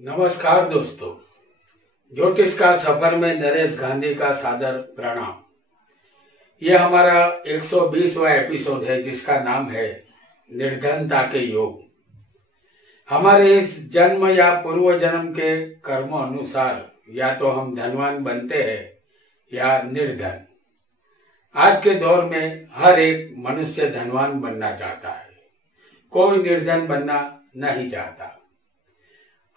नमस्कार दोस्तों, ज्योतिष का सफर में नरेश गांधी का सादर प्रणाम। यह हमारा 120वां एपिसोड है जिसका नाम है निर्धनता के योग। हमारे इस जन्म या पूर्व जन्म के कर्मों अनुसार या तो हम धनवान बनते हैं या निर्धन। आज के दौर में हर एक मनुष्य धनवान बनना चाहता है, कोई निर्धन बनना नहीं चाहता।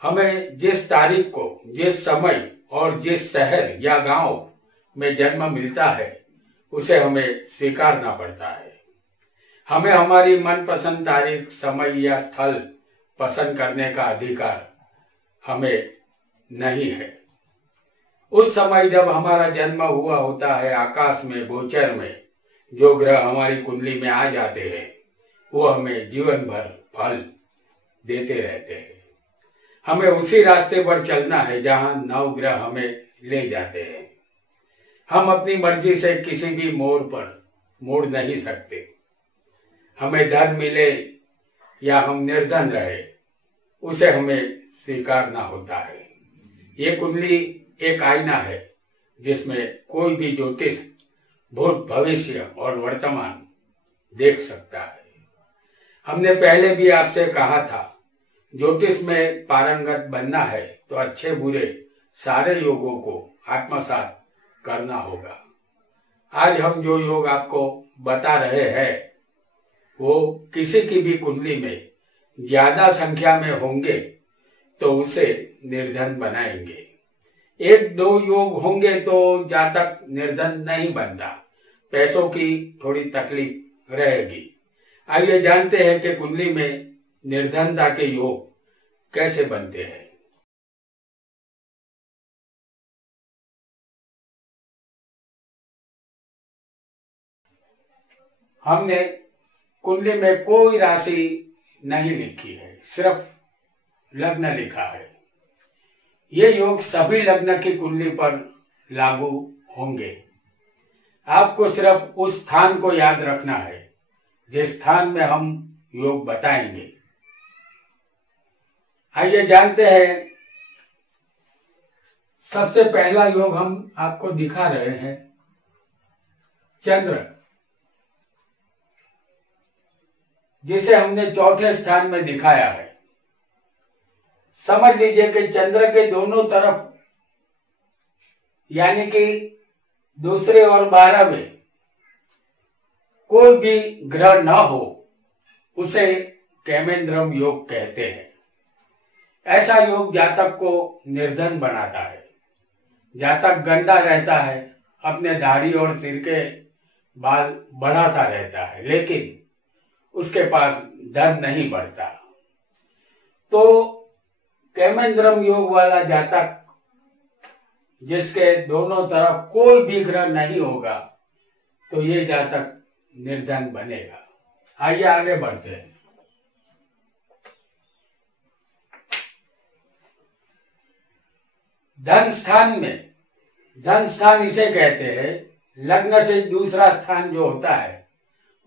हमें जिस तारीख को, जिस समय और जिस शहर या गांव में जन्म मिलता है उसे हमें स्वीकारना पड़ता है। हमें हमारी मनपसंद तारीख, समय या स्थल पसंद करने का अधिकार हमें नहीं है। उस समय जब हमारा जन्म हुआ होता है, आकाश में, गोचर में जो ग्रह हमारी कुंडली में आ जाते हैं वो हमें जीवन भर फल देते रहते हैं। हमें उसी रास्ते पर चलना है जहां नवग्रह हमें ले जाते हैं। हम अपनी मर्जी से किसी भी मोड़ पर मुड़ नहीं सकते। हमें धन मिले या हम निर्धन रहे, उसे हमें स्वीकारना होता है। ये कुंडली एक आईना है जिसमें कोई भी ज्योतिष भूत, भविष्य और वर्तमान देख सकता है। हमने पहले भी आपसे कहा था, ज्योतिष में पारंगत बनना है तो अच्छे बुरे सारे योगों को आत्मसात करना होगा। आज हम जो योग आपको बता रहे हैं वो किसी की भी कुंडली में ज्यादा संख्या में होंगे तो उसे निर्धन बनाएंगे। एक दो योग होंगे तो जातक निर्धन नहीं बनता, पैसों की थोड़ी तकलीफ रहेगी। आइए जानते हैं कि कुंडली में निर्धनता के योग कैसे बनते हैं। हमने कुंडली में कोई राशि नहीं लिखी है, सिर्फ लग्न लिखा है। ये योग सभी लग्न की कुंडली पर लागू होंगे। आपको सिर्फ उस स्थान को याद रखना है जिस स्थान में हम योग बताएंगे। आइए जानते हैं। सबसे पहला योग हम आपको दिखा रहे हैं चंद्र, जिसे हमने चौथे स्थान में दिखाया है। समझ लीजिए कि चंद्र के दोनों तरफ यानी कि दूसरे और 12वें कोई भी ग्रह न हो उसे कैमेंद्रम योग कहते हैं। ऐसा योग जातक को निर्धन बनाता है। जातक गंदा रहता है, अपने दाढ़ी और सिर के बाल बढ़ाता रहता है, लेकिन उसके पास धन नहीं बढ़ता। तो कैमेंद्रम योग वाला जातक जिसके दोनों तरफ कोई भी ग्रह नहीं होगा तो ये जातक निर्धन बनेगा। आइए आगे बढ़ते हैं। धन स्थान में, धन स्थान इसे कहते हैं, लग्न से दूसरा स्थान जो होता है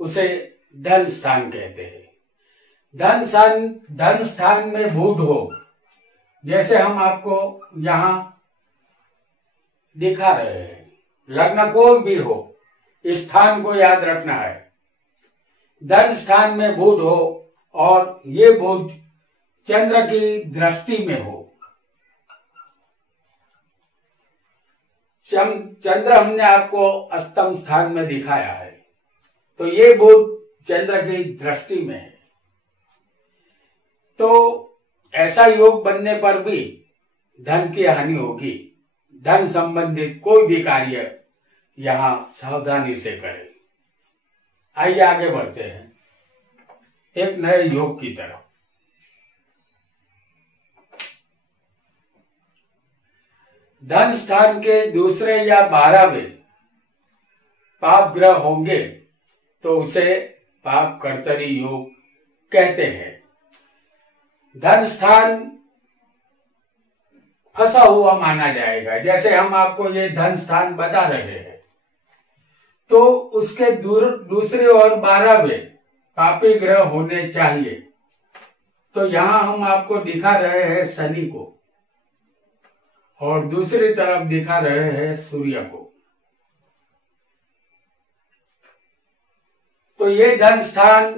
उसे धन स्थान कहते हैं। धन स्थान में भूत हो, जैसे हम आपको यहां दिखा रहे हैं। लग्न कोई भी हो, इस स्थान को याद रखना है। धन स्थान में भूत हो और ये भूत चंद्र की दृष्टि में हो। चंद्र हमने आपको अष्टम स्थान में दिखाया है, तो ये बुध चंद्र की दृष्टि में है। तो ऐसा योग बनने पर भी धन की हानि होगी। धन संबंधित कोई भी कार्य यहां सावधानी से करें। आइए आगे बढ़ते हैं एक नए योग की तरफ। धन स्थान के दूसरे या 12वें पाप ग्रह होंगे तो उसे पाप कर्तरी योग कहते हैं। धन स्थान फंसा हुआ माना जाएगा। जैसे हम आपको ये धन स्थान बता रहे हैं तो उसके दूसरे और 12वें पापी ग्रह होने चाहिए। तो यहां हम आपको दिखा रहे हैं शनि को। और दूसरी तरफ दिखा रहे हैं सूर्य को। तो ये धन स्थान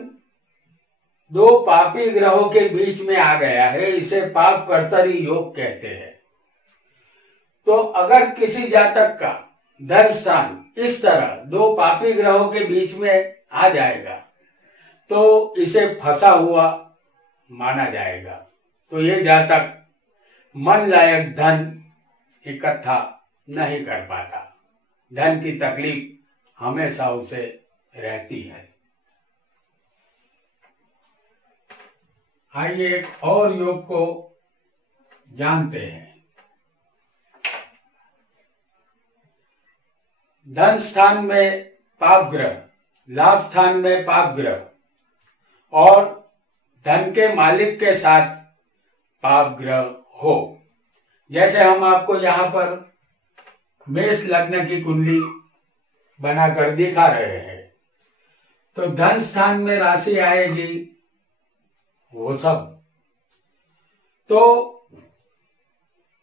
दो पापी ग्रहों के बीच में आ गया है, इसे पाप कर्तरी योग कहते हैं। तो अगर किसी जातक का धन स्थान इस तरह दो पापी ग्रहों के बीच में आ जाएगा तो इसे फंसा हुआ माना जाएगा। तो ये जातक मन लायक धन इकट्ठा नहीं कर पाता, धन की तकलीफ हमेशा उसे रहती है। आइए एक और योग को जानते हैं। धन स्थान में पाप ग्रह, लाभ स्थान में पाप ग्रह और धन के मालिक के साथ पाप ग्रह हो, जैसे हम आपको यहाँ पर मेष लग्न की कुंडली बनाकर दिखा रहे हैं। तो धन स्थान में राशि आएगी वो सब। तो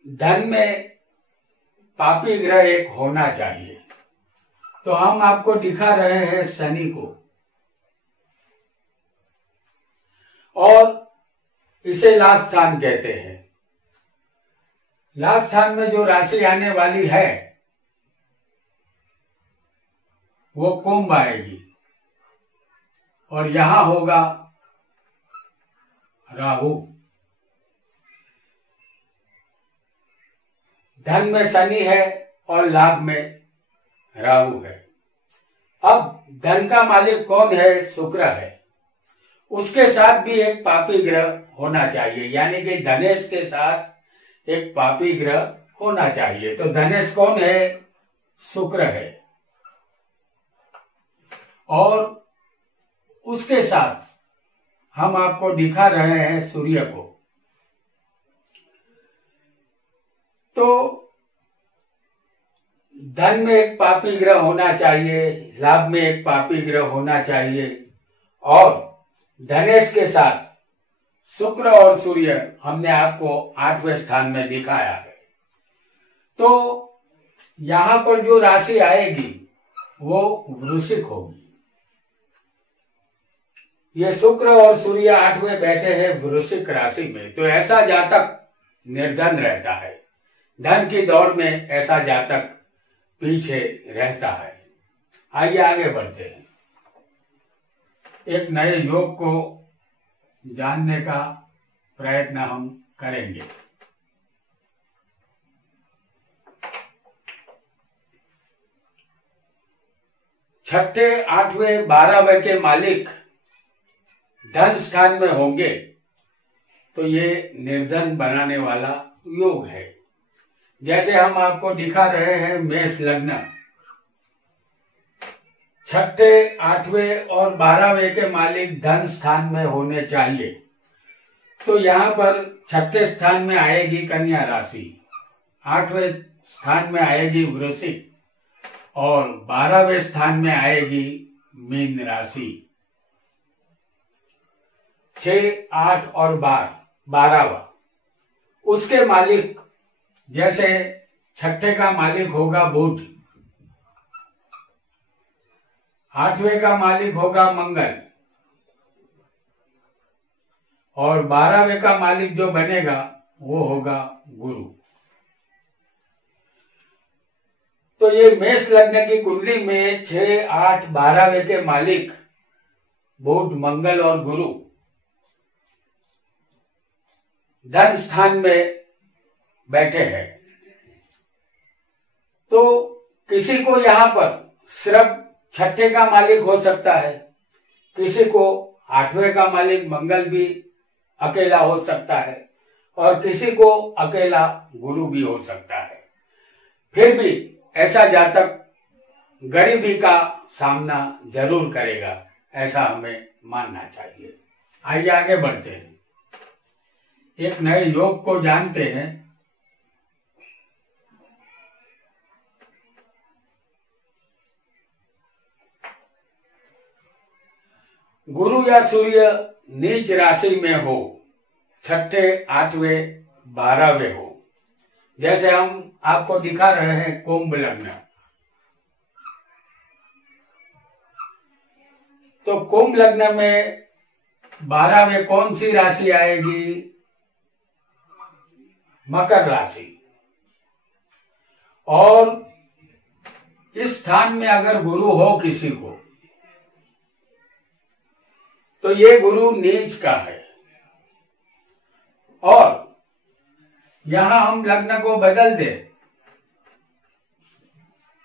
धन में पापी ग्रह एक होना चाहिए। तो हम आपको दिखा रहे हैं शनि को, और इसे लाभ स्थान कहते हैं। लाभ स्थान में जो राशि आने वाली है वो कुंभ आएगी और यहां होगा राहु। धन में शनि है और लाभ में राहु है। अब धन का मालिक कौन है? शुक्र है। उसके साथ भी एक पापी ग्रह होना चाहिए, यानी कि धनेश के साथ एक पापी ग्रह होना चाहिए। तो धनेश कौन है? शुक्र है। और उसके साथ हम आपको दिखा रहे हैं सूर्य को। तो धन में एक पापी ग्रह होना चाहिए, लाभ में एक पापी ग्रह होना चाहिए और धनेश के साथ शुक्र और सूर्य हमने आपको 8वें स्थान में दिखाया है। तो यहां पर जो राशि आएगी वो वृश्चिक होगी। ये शुक्र और सूर्य 8वें बैठे हैं वृश्चिक राशि में। तो ऐसा जातक निर्धन रहता है, धन की दौड़ में ऐसा जातक पीछे रहता है। आइए आगे बढ़ते हैं, एक नए योग को जानने का प्रयत्न हम करेंगे। छठे, 8वें, 12वें के मालिक धन स्थान में होंगे तो ये निर्धन बनाने वाला योग है। जैसे हम आपको दिखा रहे हैं मेष लग्न, छठे, 8वें और 12वें के मालिक धन स्थान में होने चाहिए। तो यहाँ पर छठे स्थान में आएगी कन्या राशि, 8वें स्थान में आएगी वृश्चिक और 12वें स्थान में आएगी मीन राशि। 6, 8 और 12वां उसके मालिक, जैसे छठे का मालिक होगा बुध, 8वें का मालिक होगा मंगल और 12वें का मालिक जो बनेगा वो होगा गुरु। तो ये मेष लग्न की कुंडली में 6, 8, 12वें के मालिक बुध, मंगल और गुरु धन स्थान में बैठे हैं। तो किसी को यहां पर सिर्फ छठे का मालिक हो सकता है, किसी को 8वें का मालिक मंगल भी अकेला हो सकता है और किसी को अकेला गुरु भी हो सकता है। फिर भी ऐसा जातक गरीबी का सामना जरूर करेगा, ऐसा हमें मानना चाहिए। आइए आगे बढ़ते हैं, एक नए योग को जानते हैं। गुरु या सूर्य नीच राशि में हो, छठे, 8वें, 12वें हो जैसे हम आपको दिखा रहे हैं कुंभ लग्न। तो कुंभ लग्न में 12वें कौन सी राशि आएगी? मकर राशि। और इस स्थान में अगर गुरु हो किसी को, तो ये गुरु नीच का है। और यहां हम लग्न को बदल दे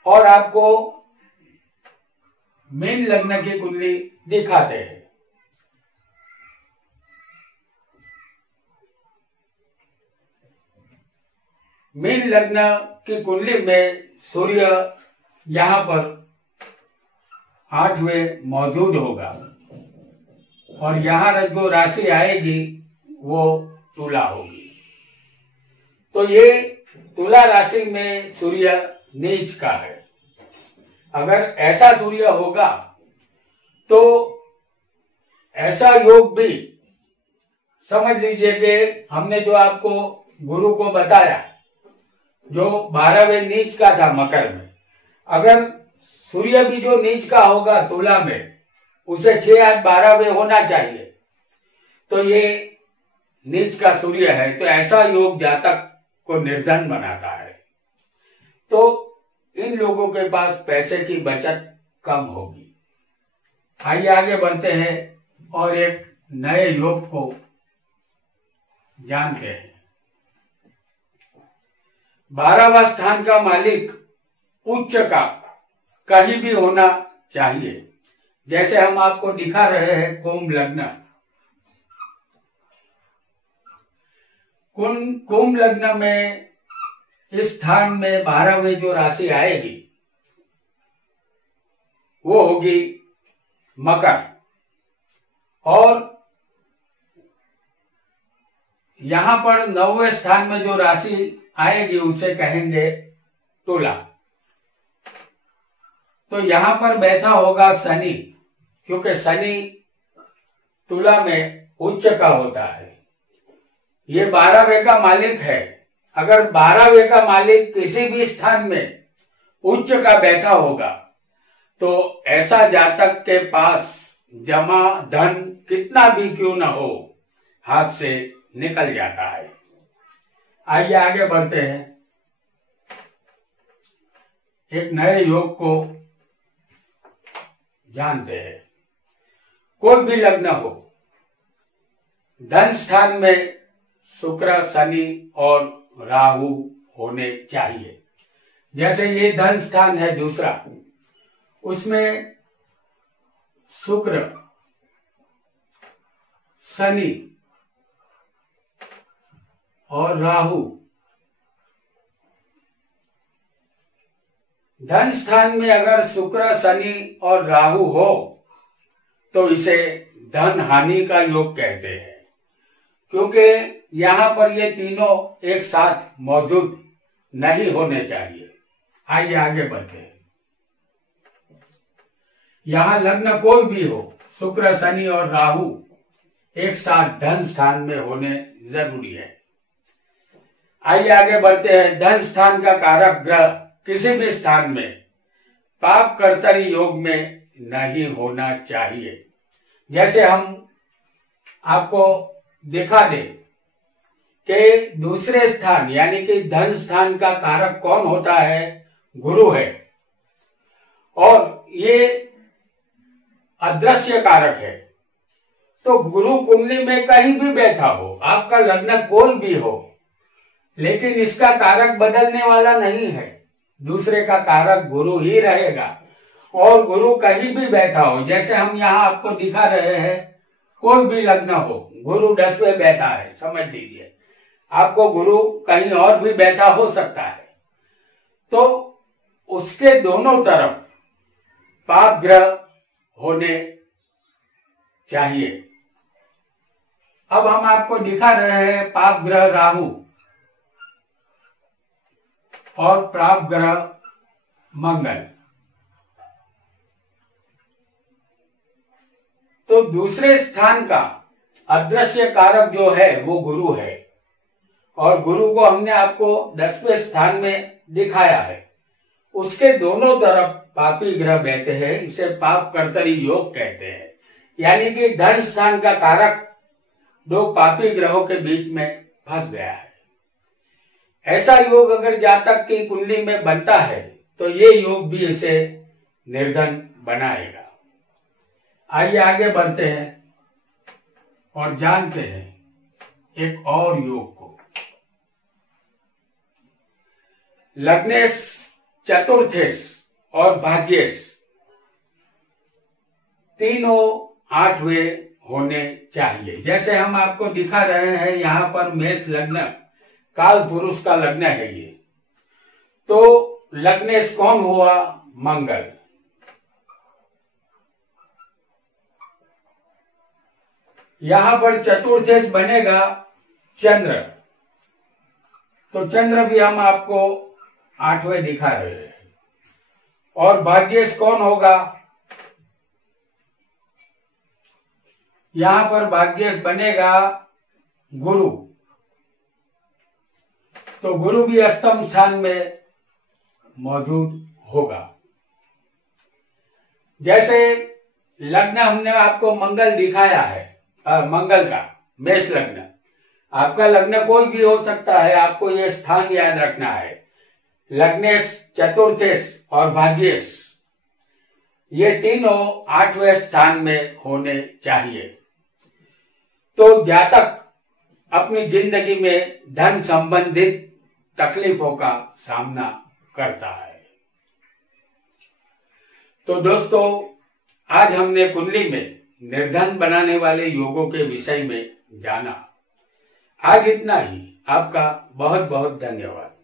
और आपको मीन लग्न की कुंडली दिखाते हैं। मीन लग्न की कुंडली में सूर्य यहां पर 8वें मौजूद होगा और यहां जो राशि आएगी वो तुला होगी। तो ये तुला राशि में सूर्य नीच का है। अगर ऐसा सूर्य होगा तो ऐसा योग भी समझ लीजिए कि हमने जो आपको गुरु को बताया, जो 12वें नीच का था मकर में, अगर सूर्य भी जो नीच का होगा तुला में, उसे 6, 8, 12वें होना चाहिए। तो ये नीच का सूर्य है, तो ऐसा योग जातक को निर्धन बनाता है। तो इन लोगों के पास पैसे की बचत कम होगी। आइए आगे बढ़ते हैं और एक नए योग को जानते हैं। 12वां स्थान का मालिक उच्च का कहीं भी होना चाहिए। जैसे हम आपको दिखा रहे हैं कुंभ लग्न। कुंभ लग्न में इस स्थान में 12वें जो राशि आएगी वो होगी मकर। और यहां पर 9वें स्थान में जो राशि आएगी उसे कहेंगे तुला। तो यहां पर बैठा होगा शनि, क्योंकि शनि तुला में उच्च का होता है। ये 12वें का मालिक है। अगर 12वें का मालिक किसी भी स्थान में उच्च का बैठा होगा तो ऐसा जातक के पास जमा धन कितना भी क्यों न हो, हाथ से निकल जाता है। आइए आगे बढ़ते हैं, एक नए योग को जानते हैं। कोई भी लग्न हो, धन स्थान में शुक्र, शनि और राहु होने चाहिए। जैसे ये धन स्थान है दूसरा, उसमें शुक्र, शनि और राहु। धन स्थान में अगर शुक्र, शनि और राहु हो तो इसे धन हानि का योग कहते हैं, क्योंकि यहां पर ये तीनों एक साथ मौजूद नहीं होने चाहिए। आइए आगे बढ़ते हैं। यहां लग्न कोई भी हो, शुक्र, शनि और राहु एक साथ धन स्थान में होने जरूरी है। आइए आगे बढ़ते हैं। धन स्थान का कारक ग्रह किसी भी स्थान में पाप कर्तरी योग में नहीं होना चाहिए। जैसे हम आपको दिखा दे कि दूसरे स्थान यानी कि धन स्थान का कारक कौन होता है? गुरु है। और ये अदृश्य कारक है। तो गुरु कुंडली में कहीं भी बैठा हो, आपका लग्न कोई भी हो, लेकिन इसका कारक बदलने वाला नहीं है। दूसरे का कारक गुरु ही रहेगा। और गुरु कहीं भी बैठा हो, जैसे हम यहाँ आपको दिखा रहे हैं, कोई भी लग्न हो, गुरु 10वें बैठा है, समझ लीजिए। आपको गुरु कहीं और भी बैठा हो सकता है, तो उसके दोनों तरफ पाप ग्रह होने चाहिए। अब हम आपको दिखा रहे हैं पाप ग्रह राहु और पाप ग्रह मंगल। तो दूसरे स्थान का अदृश्य कारक जो है वो गुरु है, और गुरु को हमने आपको 10वें स्थान में दिखाया है, उसके दोनों तरफ पापी ग्रह बैठे हैं। इसे पाप कर्तरी योग कहते हैं। यानी कि धन स्थान का कारक दो पापी ग्रहों के बीच में फंस गया है। ऐसा योग अगर जातक की कुंडली में बनता है तो ये योग भी इसे निर्धन बनाएगा। आइए आगे बढ़ते हैं और जानते हैं एक और योग को। लग्नेश, चतुर्थेश और भाग्येश तीनों 8वें होने चाहिए। जैसे हम आपको दिखा रहे हैं, यहां पर मेष लग्न काल पुरुष का लग्न है ये। तो लग्नेश कौन हुआ? मंगल। यहां पर चतुर्थेश बनेगा चंद्र। तो चंद्र भी हम आपको 8वें दिखा रहे हैं। और भाग्येश कौन होगा? यहां पर भाग्येश बनेगा गुरु। तो गुरु भी अष्टम स्थान में मौजूद होगा। जैसे लग्न हमने आपको मंगल दिखाया है, मंगल का मेष लग्न। आपका लग्न कोई भी हो सकता है, आपको यह स्थान याद रखना है। लग्नेश, चतुर्थेश और भाग्येश ये तीनों 8वें स्थान में होने चाहिए। तो जातक अपनी जिंदगी में धन संबंधित तकलीफों का सामना करता है। तो दोस्तों, आज हमने कुंडली में निर्धन बनाने वाले योगों के विषय में जाना। आज इतना ही। आपका बहुत बहुत धन्यवाद।